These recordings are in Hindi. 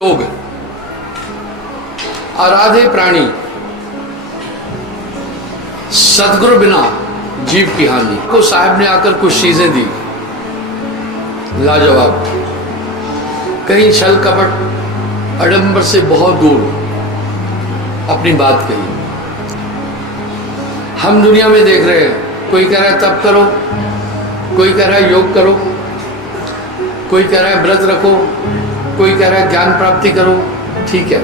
लोग आराधे प्राणी, सदगुरु बिना जीव की हानि। को साहब ने आकर कुछ चीजें दी लाजवाब, कहीं छल कपट आडंबर से बहुत दूर अपनी बात कही। हम दुनिया में देख रहे हैं, कोई कह रहा है तप करो, कोई कह रहा है योग करो, कोई कह रहा है व्रत रखो, कोई कह रहा है ज्ञान प्राप्ति करो। ठीक है,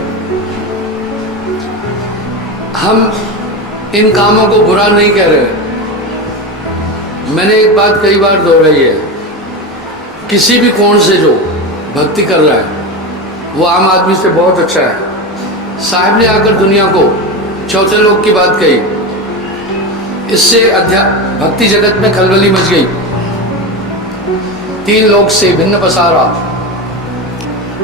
हम इन कामों को बुरा नहीं कह रहे। मैंने एक बात कई बार दोहराई है, किसी भी कोण से जो भक्ति कर रहा है वो आम आदमी से बहुत अच्छा है। साहब ने आकर दुनिया को चौथे लोक की बात कही, इससे भक्ति जगत में खलबली मच गई। 3 लोक से भिन्न पसारा,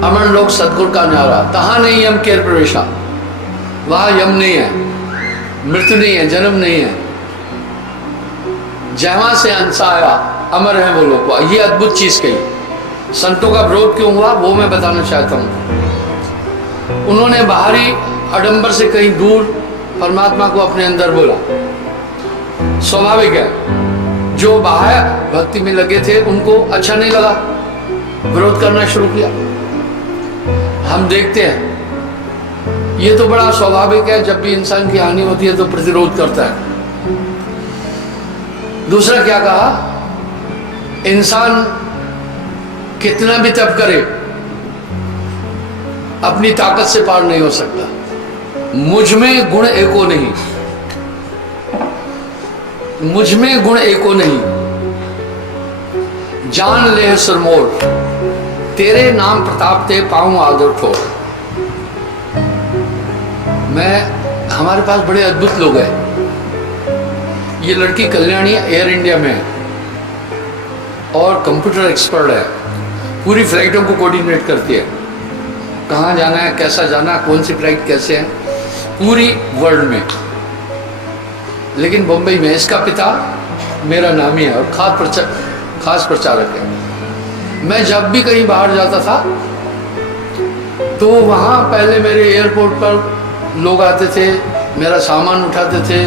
अमर लोक सदगुरु का न्यारा। तहाँ नहीं यम केर प्रवेशा, वहाँ यम नहीं है, मृत्यु नहीं है, जन्म नहीं है। जहाँ से अंश आया अमर है वो लोग। ये अद्भुत चीज कही। संतों का विरोध क्यों हुआ वो मैं बताना चाहता हूँ। उन्होंने बाहरी आडंबर से कहीं दूर परमात्मा को अपने अंदर बोला। स्वाभाविक है, जो बाहर भक्ति में लगे थे उनको अच्छा नहीं लगा, विरोध करना शुरू किया। हम देखते हैं ये तो बड़ा स्वाभाविक है, जब भी इंसान की हानि होती है तो प्रतिरोध करता है। दूसरा क्या कहा, इंसान कितना भी तप करे अपनी ताकत से पार नहीं हो सकता। मुझ में गुण एको नहीं, मुझ में गुण एको नहीं, जान ले सरमोर, तेरे नाम प्रताप ते पाऊं आदर ठोर। हमारे पास बड़े अद्भुत लोग हैं। ये लड़की कल्याणी एयर इंडिया में है और कंप्यूटर एक्सपर्ट है, पूरी फ्लाइटों को कोऑर्डिनेट करती है, कहाँ जाना है, कैसा जाना, कौन सी फ्लाइट कैसे है, पूरी वर्ल्ड में। लेकिन बम्बई में इसका पिता मेरा नामी है और खास प्रचारक है। मैं जब भी कहीं बाहर जाता था तो वहाँ पहले मेरे एयरपोर्ट पर लोग आते थे, मेरा सामान उठाते थे,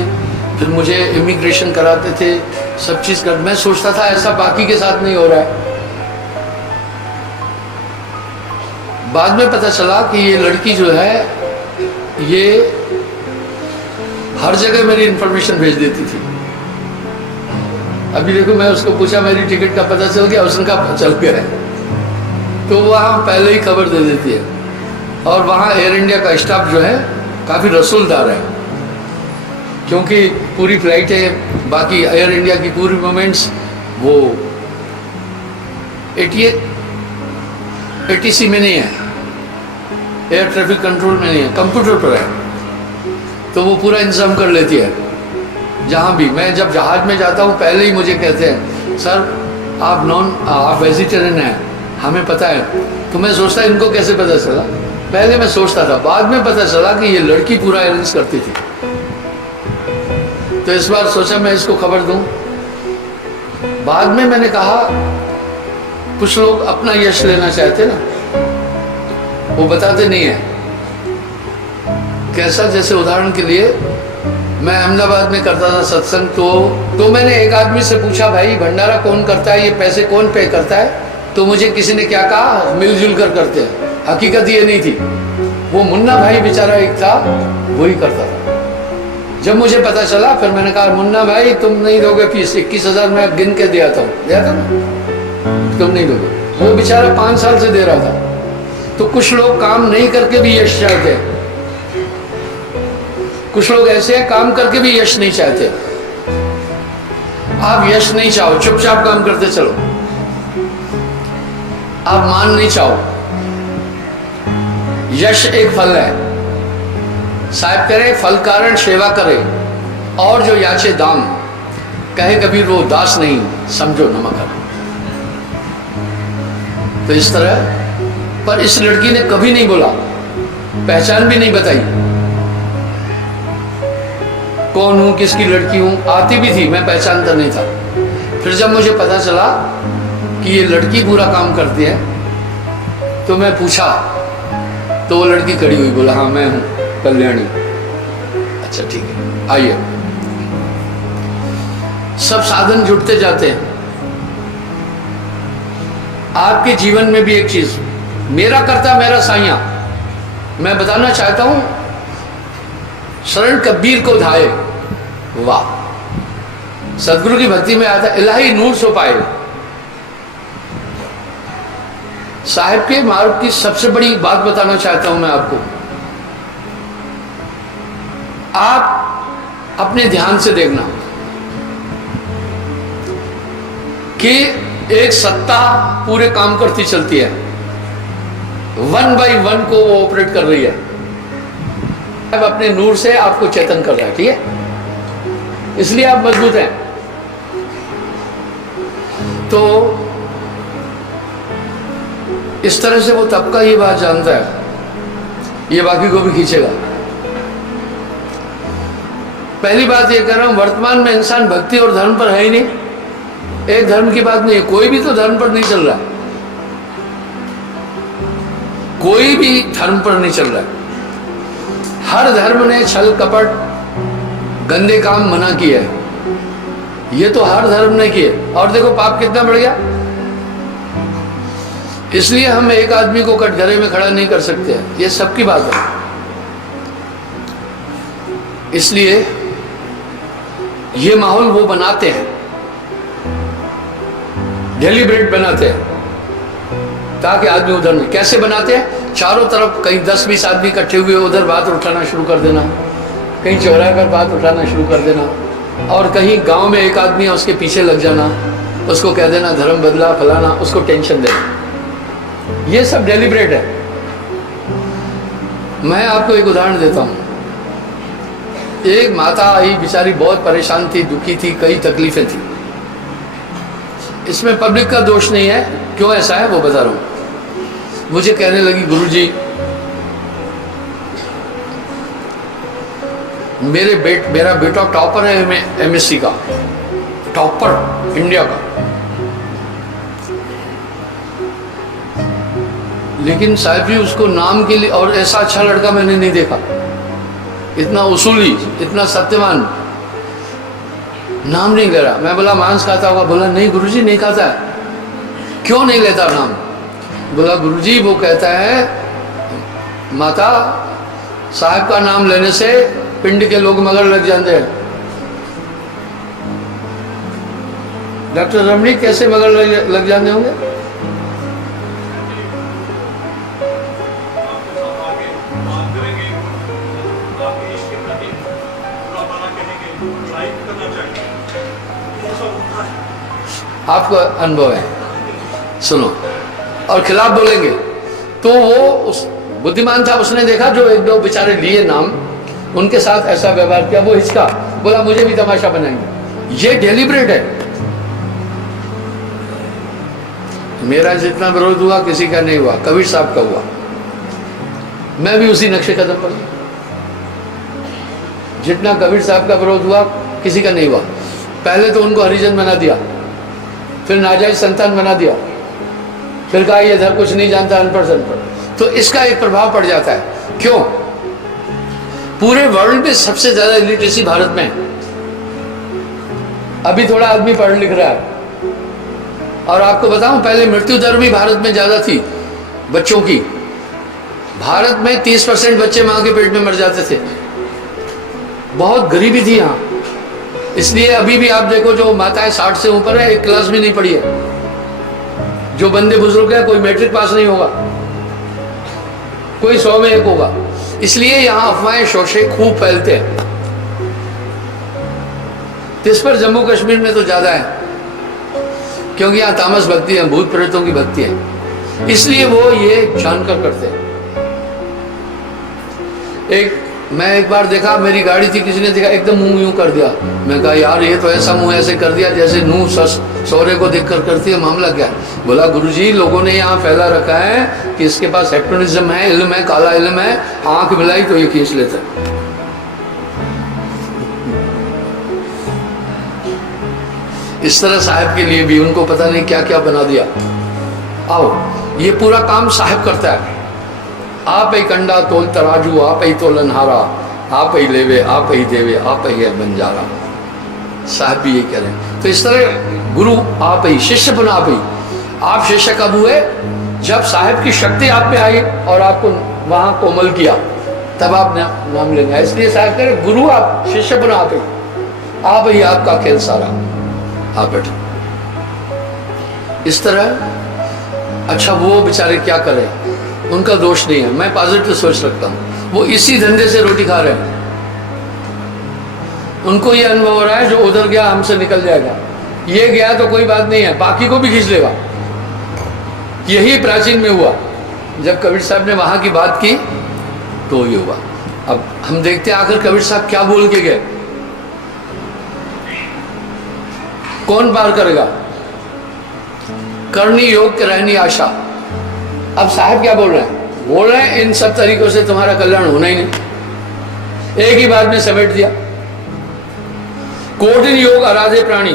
फिर मुझे इमिग्रेशन कराते थे, सब चीज़ कर। मैं सोचता था ऐसा बाकी के साथ नहीं हो रहा है। बाद में पता चला कि ये लड़की जो है ये हर जगह मेरी इंफॉर्मेशन भेज देती थी। अभी देखो, मैं उसको पूछा मेरी टिकट का पता चल गया, उसने कहा चल गया है, तो वहाँ पहले ही खबर दे देती है। और वहाँ एयर इंडिया का स्टाफ जो है काफ़ी रसूलदार है, क्योंकि पूरी फ्लाइटें, बाकी एयर इंडिया की पूरी मूवमेंट्स वो ATC में नहीं है, एयर ट्रैफिक कंट्रोल में नहीं है, कंप्यूटर पर है, तो वो पूरा इंतजाम कर लेती है। जहाँ भी मैं जब जहाज में जाता हूँ पहले ही मुझे कहते हैं सर आप वेजिटेरियन हैं, हमें पता है। तो मैं सोचता इनको कैसे पता चला, पहले मैं सोचता था, बाद में पता चला कि ये लड़की पूरा अरेंज करती थी। तो इस बार सोचा मैं इसको खबर दूं। बाद में मैंने कहा कुछ लोग अपना यश लेना चाहते ना, वो बताते नहीं है। कैसा, जैसे उदाहरण के लिए मैं अहमदाबाद में करता था सत्संग, तो मैंने एक आदमी से पूछा भाई भंडारा कौन करता है, ये पैसे कौन पे करता है? तो मुझे किसी ने क्या कहा, मिलजुल कर करते हैं। हकीकत ये नहीं थी, वो मुन्ना भाई बेचारा एक था, वही करता था। जब मुझे पता चला फिर मैंने कहा मुन्ना भाई तुम नहीं दोगे फीस, 21,000 मैं गिन के दिया था ना, तुम नहीं दोगे। वो बेचारा 5 साल से दे रहा था। तो कुछ लोग काम नहीं करके भी यश चाहते हैं, कुछ लोग ऐसे हैं काम करके भी यश नहीं चाहते। आप यश नहीं चाहो, चुपचाप काम करते चलो। आप मान नहीं चाहो, यश एक फल है। साहब करे फल कारण सेवा करे और जो याचे दाम, कहे कबीर वो दास नहीं समझो नमक है। तो इस तरह, पर इस लड़की ने कभी नहीं बोला, पहचान भी नहीं बताई कौन हूं, किसकी लड़की हूं। आती भी थी, मैं पहचानता नहीं था। फिर जब मुझे पता चला कि ये लड़की पूरा काम करती है तो मैं पूछा तो वो लड़की खड़ी हुई, बोला हाँ मैं हूँ कल्याणी। अच्छा ठीक है, आइए। सब साधन जुड़ते जाते हैं। आपके जीवन में भी एक चीज, मेरा करता मेरा साइया, मैं बताना चाहता हूं, शरण कबीर को धाये। वाह, सदगुरु की भक्ति में आता इलाही नूर सो पाए। साहिब के मार्ग की सबसे बड़ी बात बताना चाहता हूं मैं आपको। आप अपने ध्यान से देखना कि एक सत्ता पूरे काम करती चलती है, 1 बाय 1 को वो ऑपरेट कर रही है। अब अपने नूर से आपको चेतन कर रहा है, ठीक है, इसलिए आप मजबूत हैं। तो इस तरह से वो तबका ये बात जानता है, ये बाकी को भी खींचेगा। पहली बात ये कह रहा हूं, वर्तमान में इंसान भक्ति और धर्म पर है ही नहीं। एक धर्म की बात नहीं है, कोई भी तो धर्म पर नहीं चल रहा, कोई भी धर्म पर नहीं चल रहा। हर धर्म ने छल कपट गंदे काम मना किया है, ये तो हर धर्म ने किए। और देखो पाप कितना बढ़ गया। इसलिए हम एक आदमी को कटघरे में खड़ा नहीं कर सकते, ये सबकी बात है। इसलिए ये माहौल वो बनाते हैं, डेलिब्रेट बनाते हैं, ताकि आदमी उधर नहीं। कैसे बनाते हैं? चारों तरफ कहीं 10-20 आदमी इकट्ठे हुए, उधर बात उठाना शुरू कर देना, कहीं चौराहे पर बात उठाना शुरू कर देना, और कहीं गांव में एक आदमी है उसके पीछे लग जाना, उसको कह देना धर्म बदला फलाना, उसको टेंशन देना। ये सब डेलिब्रेट है। मैं आपको एक उदाहरण देता हूं। एक माता आई, बेचारी बहुत परेशान थी, दुखी थी, कई तकलीफें थी। इसमें पब्लिक का दोष नहीं है, क्यों ऐसा है वो बता रहा हूं। मुझे कहने लगी, गुरुजी मेरा बेटा टॉपर है एमएससी का, टॉपर इंडिया का, लेकिन साहब जी उसको नाम के लिए, और ऐसा अच्छा लड़का मैंने नहीं देखा, इतना उसूली, इतना सत्यवान, नाम नहीं ले रहा। मैं बोला मांस खाता होगा? बोला नहीं गुरुजी नहीं खाता है। क्यों नहीं लेता नाम? बोला गुरुजी वो कहता है माता साहब का नाम लेने से पिंड के लोग मगर लग जाते हैं। डॉक्टर रमणी कैसे मगर लग जाते होंगे? आपको अनुभव है, सुनो। और खिलाफ बोलेंगे तो वो उस बुद्धिमान था, उसने देखा जो एक दो बेचारे लिए नाम, उनके साथ ऐसा व्यवहार किया, वो हिचका, बोला मुझे भी तमाशा बनाएंगे। ये डेलिब्रेट है। मेरा जितना विरोध हुआ किसी का नहीं हुआ, कबीर साहब का हुआ। मैं भी उसी नक्शे कदम पर, जितना कबीर साहब का विरोध हुआ किसी का नहीं हुआ। पहले तो उनको हरिजन बना दिया, फिर नाजायज संतान बना दिया, फिर कहा ये इधर कुछ नहीं जानता, अनपढ़ सनपढ़। तो इसका एक प्रभाव पड़ जाता है। क्यों? पूरे वर्ल्ड में सबसे ज्यादा इलिटरेसी भारत में है। अभी थोड़ा आदमी पढ़ लिख रहा है। और आपको बताऊं, पहले मृत्यु दर भी भारत में ज्यादा थी बच्चों की। भारत में 30% बच्चे मां के पेट में मर जाते थे। बहुत गरीबी थी यहाँ। इसलिए अभी भी आप देखो जो माताएं 60 से ऊपर है, एक क्लास भी नहीं पढ़ी है। जो बंदे बुजुर्ग है, कोई मैट्रिक पास नहीं होगा, कोई 100 में 1 होगा। इसलिए यहाँ अफवाहें शोशे खूब फैलते हैं। इस पर जम्मू कश्मीर में तो ज्यादा है, क्योंकि यहाँ तामस भक्ति है, भूत प्रेतों की भक्ति है। इसलिए वो ये जानकर करते हैं। मैं एक बार देखा, मेरी गाड़ी थी, किसी ने देखा एकदम मुंह यूं कर दिया। मैं कहा यार ये तो ऐसा मुंह ऐसे कर दिया जैसे नूह सस सौरे को देखकर करती है, मामला क्या? बोला गुरुजी लोगों ने यहाँ फैला रखा है कि इसके पास हेप्टोनिज्म है, इल्म है, काला इल्म है, आंख मिलाई तो ये खींच लेता है। इस तरह साहब के लिए भी उनको पता नहीं क्या क्या बना दिया। आओ, ये पूरा काम साहब करता है। आप ही कंडा तोल तराजू, आप ही तोलनहारा, आप ही लेवे, आप ही देवे, आप ही है बंजारा। साहब भी ये कह रहे हैं। तो इस तरह गुरु आप ही, शिष्य बना आप ही। आप शिष्य कब हुए? जब साहब की शक्ति आप में आई और आपको वहां कोमल किया, तब आप नाम लेंगे। इसलिए साहब कह रहे गुरु आप, शिष्य बना आप ही आपका खेल सारा। आप बैठो इस तरह। अच्छा वो बेचारे क्या करें, उनका दोष नहीं है, मैं पॉजिटिव सोच रखता हूं। वो इसी धंधे से रोटी खा रहे हैं, उनको ये अनुभव हो रहा है जो उधर गया हमसे निकल जाएगा, ये गया तो कोई बात नहीं है, बाकी को भी खींच लेगा। यही प्राचीन में हुआ, जब कबीर साहब ने वहां की बात की तो ये हुआ। अब हम देखते हैं आखिर कबीर साहब क्या बोल के गए, कौन पार करेगा? करनी योग के रहनी आशा। अब साहब क्या बोल रहे हैं? बोल रहे हैं इन सब तरीकों से तुम्हारा कल्याण होना ही नहीं। एक ही बात में समेट दिया, कोटिन योग आराधे प्राणी,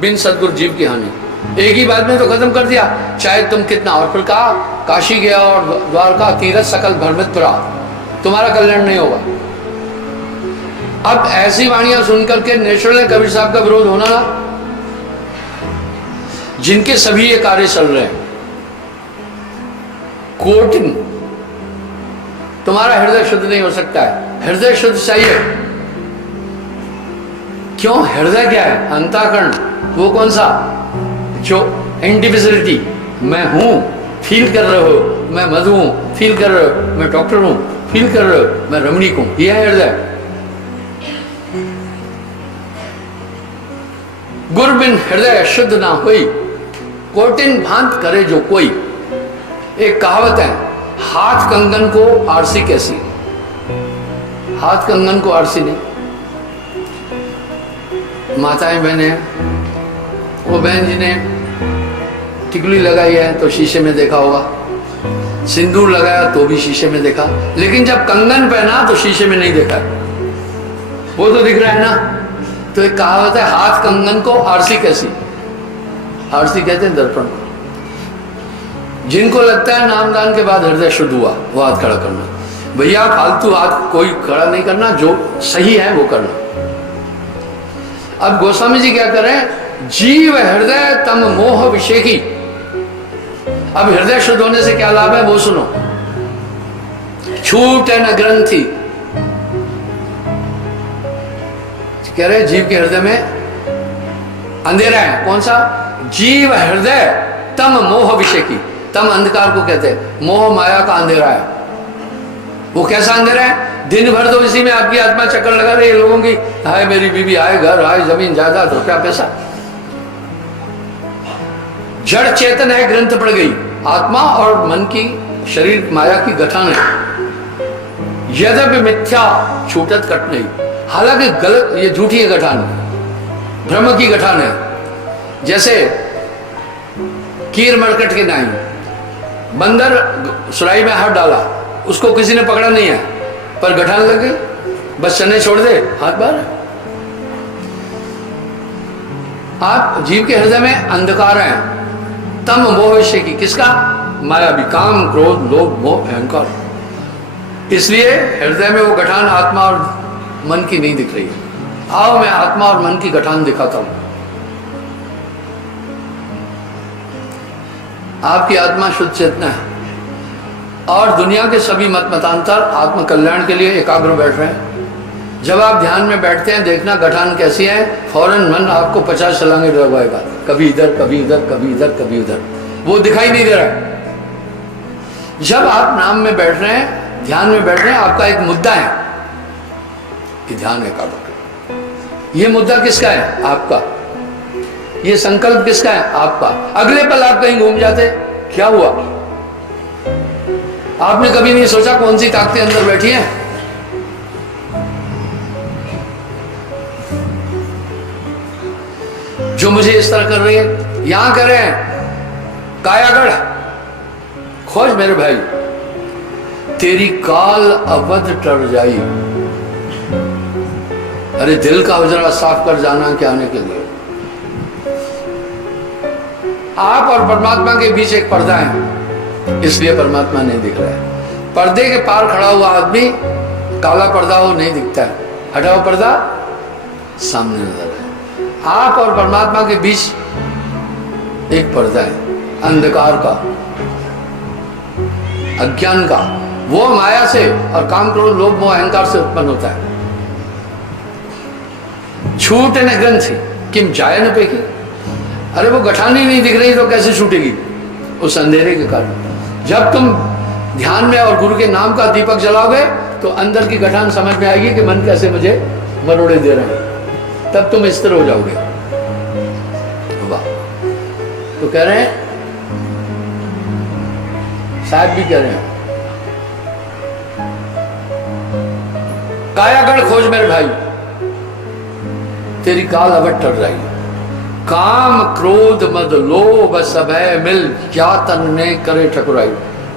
बिन सदगुरु जीव की हानि। एक ही बात में तो खत्म कर दिया, चाहे तुम कितना। और फिर कहा काशी गया और द्वारका तीरथ सकल भ्रमित पुरा, तुम्हारा कल्याण नहीं होगा। अब ऐसी वाणियां सुनकर के नेचुरल कबीर साहब का विरोध होना ना, जिनके सभी ये कार्य चल रहे हैं। कोटिन, तुम्हारा हृदय शुद्ध नहीं हो सकता है, हृदय शुद्ध चाहिए। क्यों? हृदय क्या है? अंतःकरण। वो कौन सा? जो इंडिविजुअलिटी, मैं हूं, फील कर रहे हो, मैं मधु हूं, फील कर रहे हो, मैं डॉक्टर हूं, फील कर रहे हो, मैं रमणीक हूं, यह है हृदय। गुर बिन हृदय शुद्ध ना होई, कोटिन भांत करे जो कोई। एक कहावत है, हाथ कंगन को आरसी कैसी। हाथ कंगन को आरसी नहीं। माताएं बहनें, वो बहन जी ने टिकली लगाई है तो शीशे में देखा होगा, सिंदूर लगाया तो भी शीशे में देखा, लेकिन जब कंगन पहना तो शीशे में नहीं देखा। वो तो दिख रहा है ना। तो एक कहावत है, हाथ कंगन को आरसी कैसी। आरसी कहते हैं दर्पण को। जिनको लगता है नामदान के बाद हृदय शुद्ध हुआ, वो हाथ खड़ा करना। भैया फालतू हाथ कोई खड़ा नहीं करना, जो सही है वो करना। अब गोस्वामी जी क्या करें? जीव हृदय तम मोह विषेकी। अब हृदय शुद्ध होने से क्या लाभ है वो सुनो। छूट है न ग्रंथि। कह रहे जीव के हृदय में अंधेरा है। कौन सा? जीव हृदय तम मोह विषेकी। तम अंधकार को कहते हैं, मोह माया का अंधेरा है। वो कैसा अंधेरा है? दिन भर तो इसी में आपकी आत्मा चक्कर लगा रही है लोगों की, हाय मेरी बीवी, हाय घर, हाय जमीन जायदाद, रुपया पैसा। जड़ चेतन है, ग्रंथ पड़ गई। आत्मा और मन की, शरीर माया की गठान है। यद्यपि मिथ्या छूटत कट नहीं। हालांकि गलत, ये झूठी है गठान, भ्रम की गठान है। जैसे कीर मरकट के नाई, बंदर सुराही में हाथ डाला, उसको किसी ने पकड़ा नहीं है, पर गठान लग गई, बस चने छोड़ दे, हाथ बाहर। आप जीव के हृदय में अंधकार है, तम मोह विषय की। किसका? माया भी, काम क्रोध लोभ मोह अहंकार। इसलिए हृदय में वो गठान आत्मा और मन की नहीं दिख रही है। आओ मैं आत्मा और मन की गठान दिखाता हूं। आपकी आत्मा शुद्ध चेतना है और दुनिया के सभी मत मतांतर आत्म कल्याण के लिए एकाग्र बैठ रहे हैं। जब आप ध्यान में बैठते हैं, देखना गठान कैसी है, फौरन मन आपको 50 छलांगे लगवाएगा, कभी इधर कभी इधर कभी इधर कभी उधर, वो दिखाई नहीं दे रहा है। जब आप नाम में बैठ रहे हैं, ध्यान में बैठ रहे हैं, आपका एक मुद्दा है कि ध्यान एकाग्र। ये मुद्दा किसका है? आपका। ये संकल्प किसका है? आपका। अगले पल आप कहीं घूम जाते, क्या हुआ? आपने कभी नहीं सोचा कौन सी ताकतें अंदर बैठी हैं? जो मुझे इस तरह कर रही है। यहां कर रहे हैं कायागढ़, खोज मेरे भाई, तेरी काल अवध टर जाई। अरे दिल का उजरा साफ कर जाना के आने के लिए। आप और परमात्मा के बीच एक पर्दा है, इसलिए परमात्मा नहीं दिख रहा है। पर्दे के पार खड़ा हुआ आदमी, काला पर्दा हो नहीं दिखता है, हटा हुआ पर्दा सामने नजर है। आप और परमात्मा के बीच एक पर्दा है, अंधकार का, अज्ञान का। वो माया से और काम, क्रोध, लोभ, मोह, अहंकार से उत्पन्न होता है। छूट न ग्रंथि किम जाय न पेखी। अरे वो गठानी नहीं दिख रही तो कैसे छूटेगी? उस अंधेरे के कारण। जब तुम ध्यान में और गुरु के नाम का दीपक जलाओगे तो अंदर की गठान समझ में आएगी कि मन कैसे मुझे मरोड़े दे रहे हैं, तब तुम स्थिर हो जाओगे। वाह। तो कह रहे हैं, साहब भी कह रहे हैं, कायागढ़ खोज मेरे भाई, तेरी काल अवट टर जाएगी। काम, क्रोध, मद, लोभ सब है मिल, क्या तन ने करे ठकुराई।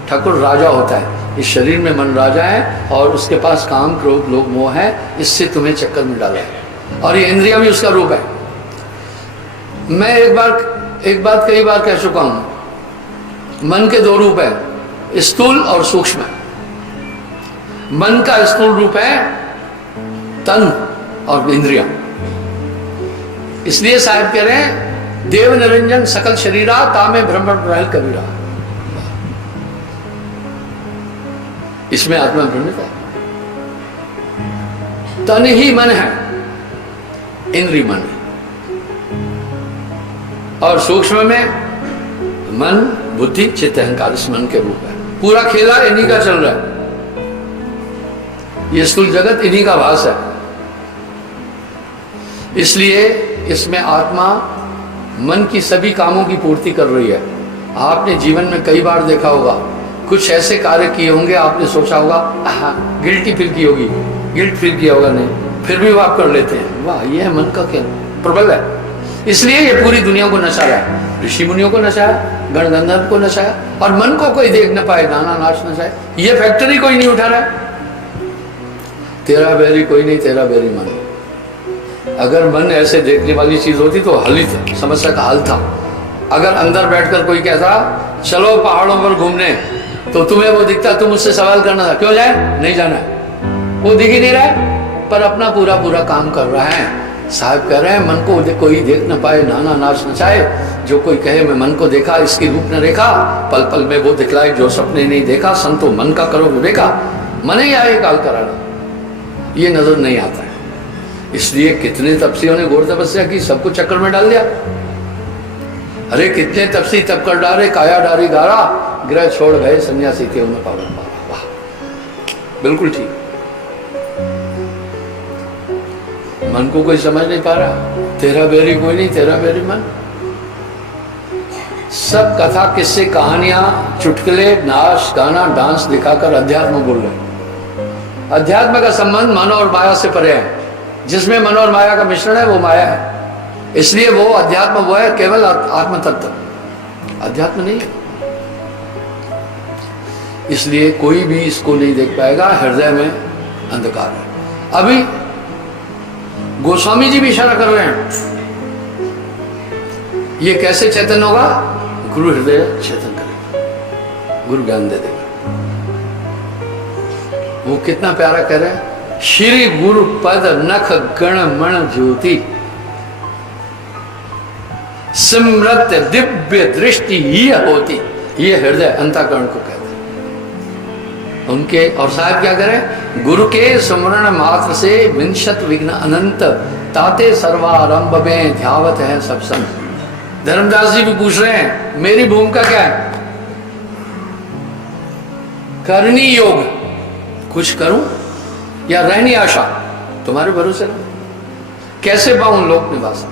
ठाकुर राजा होता है, इस शरीर में मन राजा है और उसके पास काम, क्रोध, लोभ, मोह है, इससे तुम्हें चक्कर में डाला है। और ये इंद्रियां भी उसका रूप है। मैं एक बात कई बार कह चुका हूं, मन के दो रूप है, स्थूल और सूक्ष्म। मन का स्थूल रूप है तन और इंद्रियां। इसलिए साहब कह रहे हैं, देव निरंजन सकल शरीरा, तामे भ्रमण रहल कबीरा। इसमें आत्मा भ्रमित है। तन ही मन है, इंद्रिय मन है। और सूक्ष्म में मन, बुद्धि, चित्त, अहंकार इस मन के रूप है। पूरा खेला इन्हीं का चल रहा है। ये स्थूल जगत इन्हीं का भास है। इसलिए इसमें आत्मा मन की सभी कामों की पूर्ति कर रही है। आपने जीवन में कई बार देखा होगा, कुछ ऐसे कार्य किए होंगे, आपने सोचा होगा गिल्टी फील की होगी, गिल्ट फील किया होगा नहीं, फिर भी वो आप कर लेते हैं। वाह, ये है मन का क्या प्रबल है। इसलिए ये पूरी दुनिया को नचाया, ऋषि मुनियों को नचाया, गण गंधर्व को नचाया, और मन को कोई देख न पाए, नाना नाच नचाए। ये फैक्ट्री कोई नहीं उठा रहा है। तेरा बैरी कोई नहीं, तेरा बैरी मन। अगर मन ऐसे देखने वाली चीज होती तो हल ही था, समस्या का हल था। अगर अंदर बैठकर कोई कहता चलो पहाड़ों पर घूमने, तो तुम्हें वो दिखता, तुम उससे सवाल करना था, क्यों जाए? नहीं जाना है। वो दिख ही नहीं रहा है, पर अपना पूरा काम कर रहा है। साहब कह रहे हैं, मन को कोई देख न पाए, नाना नाच नचाए। जो कोई कहे मैं मन को देखा, इसकी रूप न रेखा, पल पल में वो दिखलाए जो सपने नहीं देखा। संतो मन का करो विवेका, मन ही आए काल कराना, ये नजर नहीं आता है। इसलिए कितने तपस्वियों ने घोर तपस्या की, सबको चक्कर में डाल दिया। अरे कितने तपस्वी तप कर डाले, काया डारी गारा, ग्रह छोड़ गए सन्यासी थे उन्हें पावन पावा। वाह, बिल्कुल ठीक। मन को कोई समझ नहीं पा रहा, तेरा बेरी कोई नहीं, तेरा बेरी मन। सब कथा, किस्से, कहानियां, चुटकुले, नाच गाना, डांस दिखाकर अध्यात्म बोल रहे। अध्यात्म का संबंध मन और माया से परे है। जिसमें मन और माया का मिश्रण है वो माया है। इसलिए वो अध्यात्म वो है केवल आत्म तत्व, अध्यात्म नहीं है। इसलिए कोई भी इसको नहीं देख पाएगा, हृदय में अंधकार है। अभी गोस्वामी जी भी इशारा कर रहे हैं, ये कैसे चैतन्य होगा? गुरु हृदय चेतन करेगा, गुरु ज्ञान दे देगा। वो कितना प्यारा कह रहे हैं, श्री गुरु पद नख गण मण ज्योति, सिमरत दिव्य दृष्टि ही होती। ये हृदय अंतःकरण को कहते हैं उनके। और साहब क्या करें, गुरु के सुमरण मात्र से विंशत विघ्न अनंत, ताते सर्वारंभ में ध्यावत है सब संत। धर्मदास जी भी पूछ रहे हैं, मेरी भूमिका क्या है? करनी योग, कुछ करूं या रहनी आशा? तुम्हारे भरोसे रहो, कैसे पाऊं लोक निवास।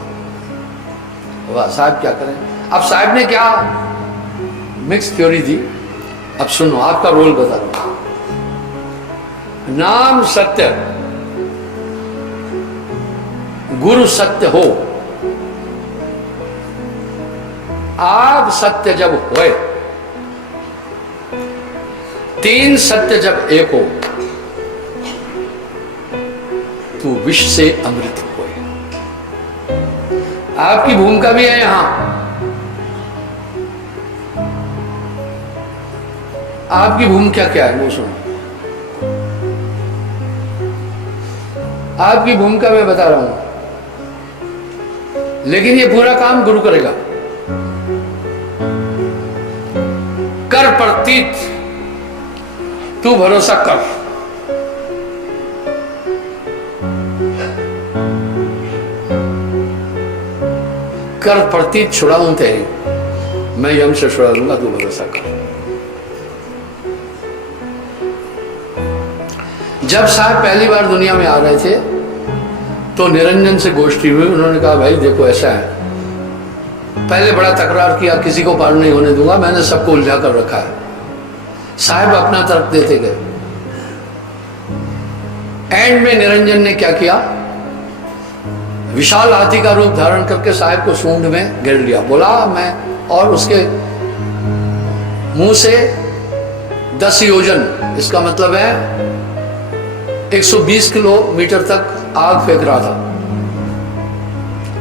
वाह, साहब क्या करें। अब साहब ने क्या मिक्स थ्योरी दी, अब सुनो, आपका रोल बता रहा हूं। नाम सत्य, गुरु सत्य हो, आप सत्य जब होए, तीन सत्य जब एक हो, तो विष से अमृत होए। आपकी भूमिका भी है यहां। आपकी भूमिका क्या है वो सुनो। आपकी भूमिका मैं बता रहा हूं, लेकिन ये पूरा काम गुरु करेगा। कर प्रतीत, तू भरोसा कर। कर प्रतीत छुड़ाऊं तेरी, मैं यम से छुड़ा दूंगा, तू भरोसा कर। जब साहब पहली बार दुनिया में आ रहे थे तो निरंजन से गोष्ठी हुई। उन्होंने कहा भाई देखो ऐसा है, पहले बड़ा तकरार किया, किसी को पार नहीं होने दूंगा, मैंने सबको उलझा कर रखा है। साहब अपना तर्क देते गए। एंड में निरंजन ने क्या किया, विशाल हाथी का रूप धारण करके साहब को सूंड में घेर लिया। बोला मैं, और उसके मुंह से 10 योजन, इसका मतलब है 120 किलोमीटर तक आग फेंक रहा था।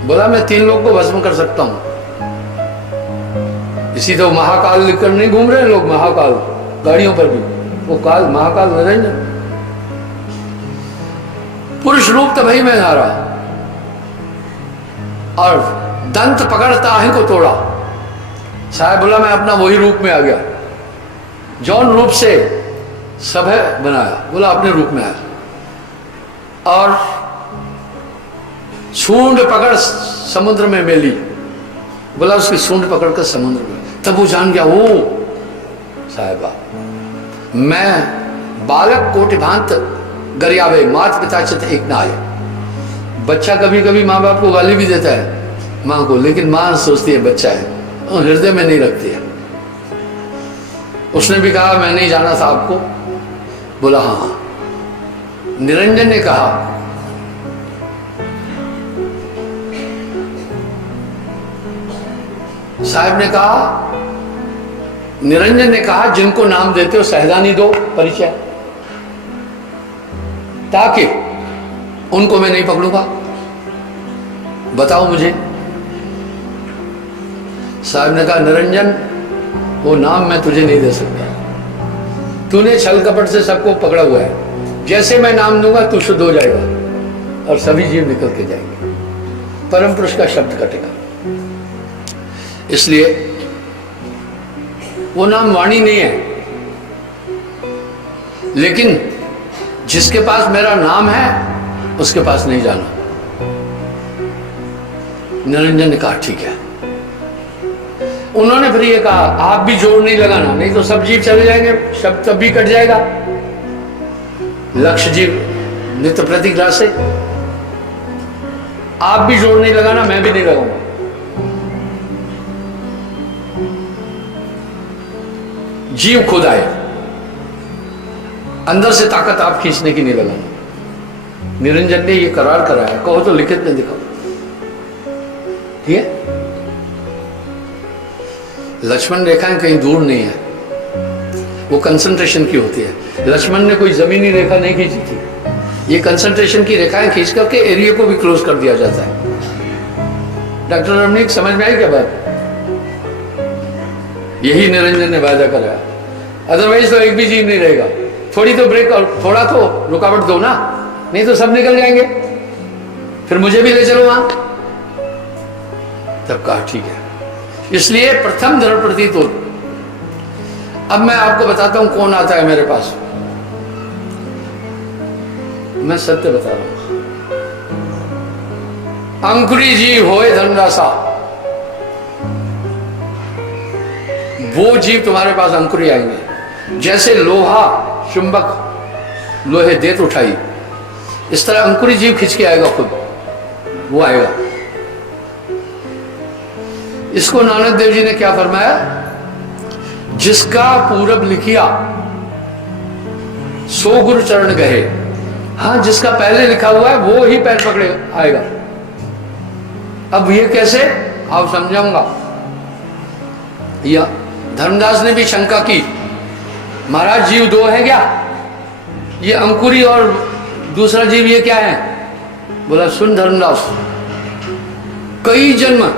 बोला मैं 3 लोग को भस्म कर सकता हूं। इसी तो महाकाल लिखकर नहीं घूम रहे लोग, महाकाल गाड़ियों पर भी, वो काल महाकाल निरंजन पुरुष रूप तो भाई मैं हारा, और दंत पकड़ता है को तोड़ा। साहब बोला मैं अपना वही रूप में आ गया, जौन रूप से सब है बनाया। बोला अपने रूप में आया, और सूंड पकड़ समुद्र में मेली। बोला उसकी सूंड पकड़कर समुद्र में, तब वो जान गया ओ साहिबा, मैं बालक कोटि भांत गरियावे, मात पिता चित एक ना आए। बच्चा कभी कभी माँ बाप को गाली भी देता है माँ को, लेकिन माँ सोचती है बच्चा है, और हृदय में नहीं रखती है। उसने भी कहा मैं नहीं जाना था आपको। बोला हाँ। निरंजन ने कहा साहब ने कहा, निरंजन ने कहा जिनको नाम देते हो सहदानी दो परिचय, ताकि उनको मैं नहीं पकड़ूंगा, बताओ मुझे। साहब ने कहा निरंजन वो नाम मैं तुझे नहीं दे सकता, तूने छल कपट से सबको पकड़ा हुआ है। जैसे मैं नाम दूंगा तू शुद्ध हो जाएगा और सभी जीव निकल के जाएंगे, परम पुरुष का शब्द कटेगा। इसलिए वो नाम वाणी नहीं है, लेकिन जिसके पास मेरा नाम है उसके पास नहीं जाना। निरंजन ने कहा ठीक है। उन्होंने फिर ये कहा आप भी जोर नहीं लगाना, नहीं तो सब जीव चले जाएंगे, शब्द तब भी कट जाएगा। लक्ष्य जीव नित्य प्रतिग्रह से, आप भी जोर नहीं लगाना, मैं भी नहीं लगाऊंगा। जीव खुद आए, अंदर से ताकत आप खींचने की नहीं लगाना। निरंजन ने ये करार कराया, कहो तो लिखित में दिखाओ, ठीक है। लक्ष्मण रेखाएं कहीं दूर नहीं है, वो कंसंट्रेशन की होती है। लक्ष्मण ने कोई जमीनी रेखा नहीं खींची थी, ये कंसंट्रेशन की रेखाएं खींच करके एरिया को भी क्लोज कर दिया जाता है। डॉक्टर रमणीक समझ में आई क्या बात? यही निरंजन ने वायदा कराया, अदरवाइज तो एक भी जीव नहीं रहेगा। थोड़ी तो ब्रेक और थोड़ा तो रुकावट दो ना, नहीं तो सब निकल जाएंगे, फिर मुझे भी ले चलो वहां। तब कहा ठीक है। इसलिए प्रथम दृढ़ प्रतीत हो। अब मैं आपको बताता हूं कौन आता है मेरे पास, मैं सत्य बता रहा हूं। अंकुरी जीव होए धनरासा, वो जीव तुम्हारे पास अंकुरी आएंगे। जैसे लोहा चुंबक लोहे देत उठाई, इस तरह अंकुरी जीव खिंच के आएगा, खुद वो आएगा। इसको नानक देव जी ने क्या फरमाया, जिसका पूरब लिखिया सो गुरु चरण गए। हाँ, जिसका पहले लिखा हुआ है वो ही पैर पकड़े आएगा। अब ये कैसे, आप समझाऊंगा। या धर्मदास ने भी शंका की, महाराज जीव दो है क्या, ये अंकुरी और दूसरा जीव ये क्या है? बोला सुन धर्मदास, कई जन्म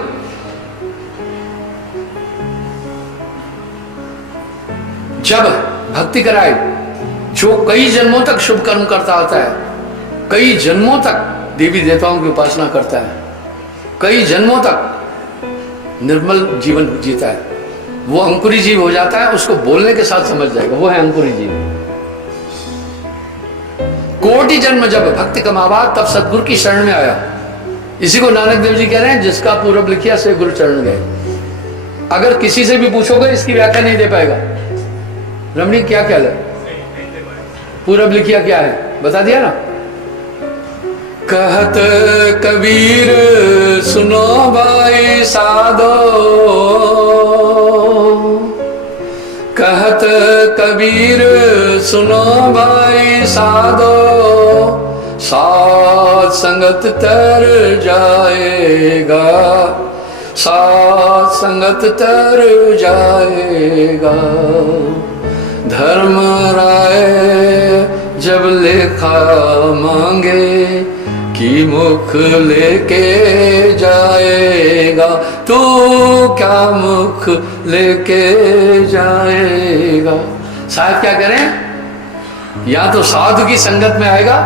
जब भक्ति कराए, जो कई जन्मों तक शुभ कर्म करता आता है, कई जन्मों तक देवी देवताओं की उपासना करता है, कई जन्मों तक निर्मल जीवन जीता है, वो अंकुरी जीव हो जाता है। उसको बोलने के साथ समझ जाएगा, वो है अंकुरी जीव। कोटि जन्म जब भक्ति कमावा तब सतगुरु की शरण में आया। इसी को नानक देव जी कह रहे हैं, जिसका पूरब लिखिया से गुरु चरण गए। अगर किसी से भी पूछोगे इसकी व्याख्या नहीं दे पाएगा। रमणी क्या ख्याल है, पूरब लिखिया क्या है, बता दिया ना। कहत कबीर सुनो भाई साधो, कहत कबीर सुनो भाई साधो, साथ संगत तर जाएगा, साथ संगत तर जाएगा। धर्म राय जब लेखा मांगे कि मुख लेके जाएगा, तू क्या मुख लेके जाएगा। साहब क्या करें, या तो साधु की संगत में आएगा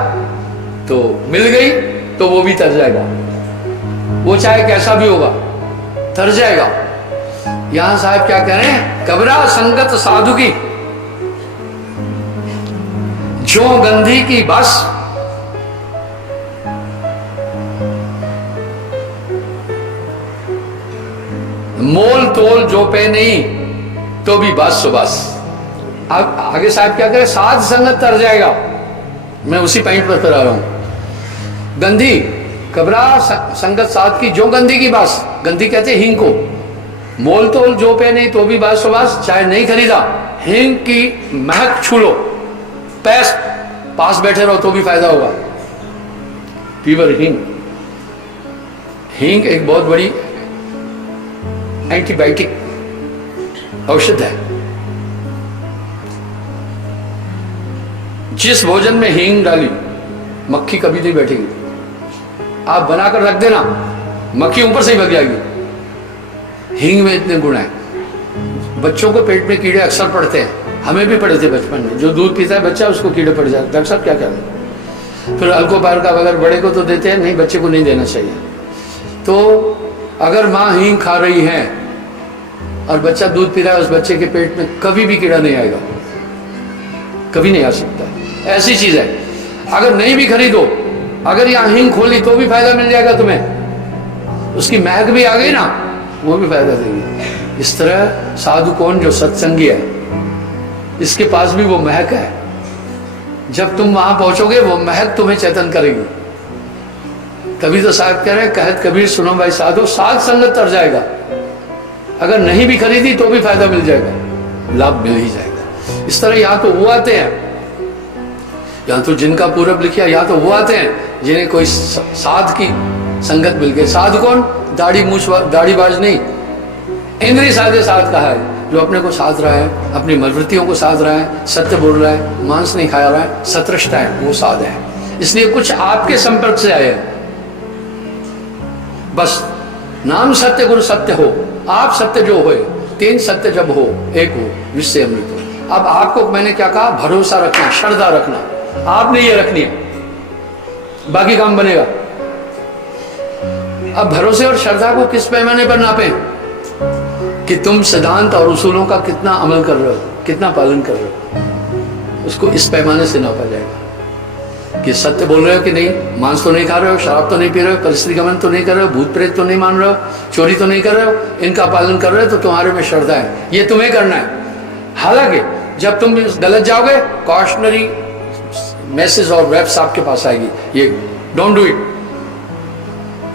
तो मिल गई तो वो भी तर जाएगा, वो चाहे कैसा भी होगा तर जाएगा। यहां साहब क्या कह रहे हैं, कबरा संगत साधु की जो गंधी की बस, मोल तोल जो पे नहीं तो भी बस सुबस। अब आगे साहब क्या करें, साध संगत तर जाएगा। मैं उसी पॉइंट पर आ रहा हूं। गंधी कबरा संगत साध की जो गंधी की बस, गंधी कहते हिंग को, मोल तोल जो पे नहीं तो भी बस सुबस। चाहे नहीं खरीदा, हिंग की महक छू लो, पास बैठे रहो तो भी फायदा होगा। पीवर हिंग, हिंग एक बहुत बड़ी एंटीबायोटिक औषध है। जिस भोजन में हींग डाली मक्खी कभी नहीं बैठेगी। आप बनाकर रख देना, मक्खी ऊपर से ही भाग जाएगी। हींग में इतने गुण हैं। बच्चों को पेट में कीड़े अक्सर पड़ते हैं, हमें भी पड़े थे बचपन में। जो दूध पीता है बच्चा उसको कीड़े पड़ जाते हैं। डॉक्टर साहब क्या करें, फिर अल्कोहल का अगर बड़े को तो देते हैं, नहीं बच्चे को नहीं देना चाहिए। तो अगर माँ हींग खा रही है और बच्चा दूध पी रहा है, उस बच्चे के पेट में कभी भी कीड़ा नहीं आएगा, कभी नहीं आ सकता। ऐसी चीज है। अगर नहीं भी खरीदो, अगर यहाँ हींग खोली तो भी फायदा मिल जाएगा तुम्हें। उसकी महक भी आ गई ना, वो भी फायदा देगी। इस तरह साधु कौन, जो सत्संगी है, इसके पास भी वो महक है। जब तुम वहां पहुंचोगे वो महक तुम्हें चेतन करेगी। कभी तो साहब कह रहे हैं, कहत कबीर सुनो भाई साधु, साध संगत तर जाएगा। अगर नहीं भी खरीदी तो भी फायदा मिल जाएगा, लाभ मिल ही जाएगा। इस तरह यहाँ तो वो आते हैं, यहाँ तो जिनका पूरब लिखिया, यहाँ तो वो आते हैं जिन्हें कोई साध की संगत मिल गई। साध कौन, दाढ़ी बाज नहीं, इंद्रिय साधे साध कहा है, जो अपने को साध रहा है, अपनी मनवृत्तियों को साध रहा है, सत्य बोल रहा है, मांस नहीं खाया रहा है, सत्रष्टा है, वो साध है। इसलिए कुछ आपके संपर्क से आए हैं। बस नाम सत्य गुरु सत्य हो, आप सत्य जो होए, तीन सत्य जब हो एक हो, विश्व अमृत हो। अब आपको मैंने क्या कहा, भरोसा रखना, श्रद्धा रखना, आपने ये रखनी है, बाकी काम बनेगा। अब भरोसे और श्रद्धा को किस पैमाने पर नापें कि तुम सिद्धांत और उसूलों का कितना अमल कर रहे हो, कितना पालन कर रहे हो, उसको इस पैमाने से नापा जाएगा कि सत्य बोल रहे हो कि नहीं, मांस तो नहीं खा रहे हो, शराब तो नहीं पी रहे हो, परिस्थिति गमन तो नहीं कर रहे हो, भूत प्रेत तो नहीं मान रहे हो, चोरी तो नहीं कर रहे हो, इनका पालन कर रहे हो तो तुम्हारे में श्रद्धा है। ये तुम्हें करना है। हालांकि जब तुम गलत जाओगे, कॉशनरी मैसेज और वेब्स आपके पास आएगी, ये डोंट डू इट,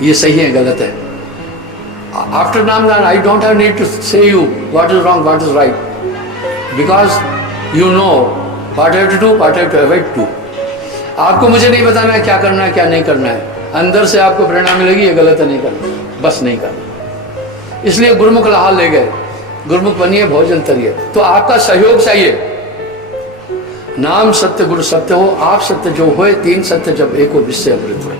ये सही है गलत है। आफ्टर नामदान I don't have need to say you what is wrong what is right, because you know what have to do what have to avoid to. आपको मुझे नहीं बताना है क्या करना है क्या नहीं करना है, अंदर से आपको प्रेरणा मिलेगी ये गलत है नहीं करना, बस नहीं करना। इसलिए गुरुमुख लाल ले गए, गुरुमुख बनिए भोजन तरिए। तो आपका सहयोग चाहिए। नाम सत्य गुरु सत्य हो, आप सत्य जो होए, तीन सत्य जब एक हो, विश्व अमृत हो।